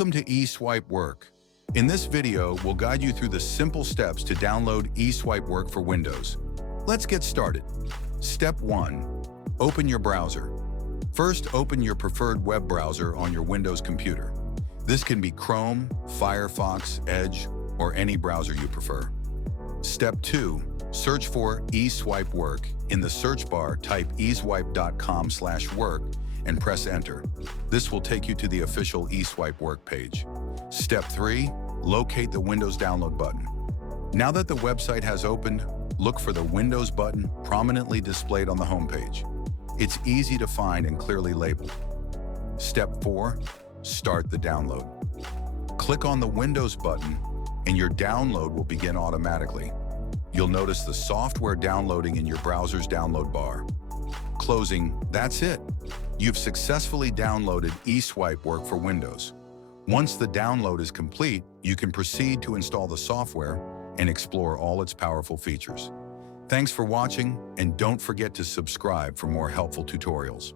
Welcome to EaSwipe Work. In this video, we'll guide you through the simple steps to download EaSwipe Work for Windows. Let's get started. Step 1. Open your browser. First, open your preferred web browser on your Windows computer. This can be Chrome, Firefox, Edge, or any browser you prefer. Step 2. Search for EaSwipe Work. In the search bar, type easwipe.com/work and press enter. This will take you to the official EaSwipe Work page. Step 3. Locate the Windows download button. Now that the website has opened, look for the Windows button prominently displayed on the homepage. It's easy to find and clearly labeled. Step 4. Start the download. Click on the Windows button and your download will begin automatically. You'll notice the software downloading in your browser's download bar. Closing, that's it. You've successfully downloaded EaSwipe Work for Windows. Once the download is complete, you can proceed to install the software and explore all its powerful features. Thanks for watching, and don't forget to subscribe for more helpful tutorials.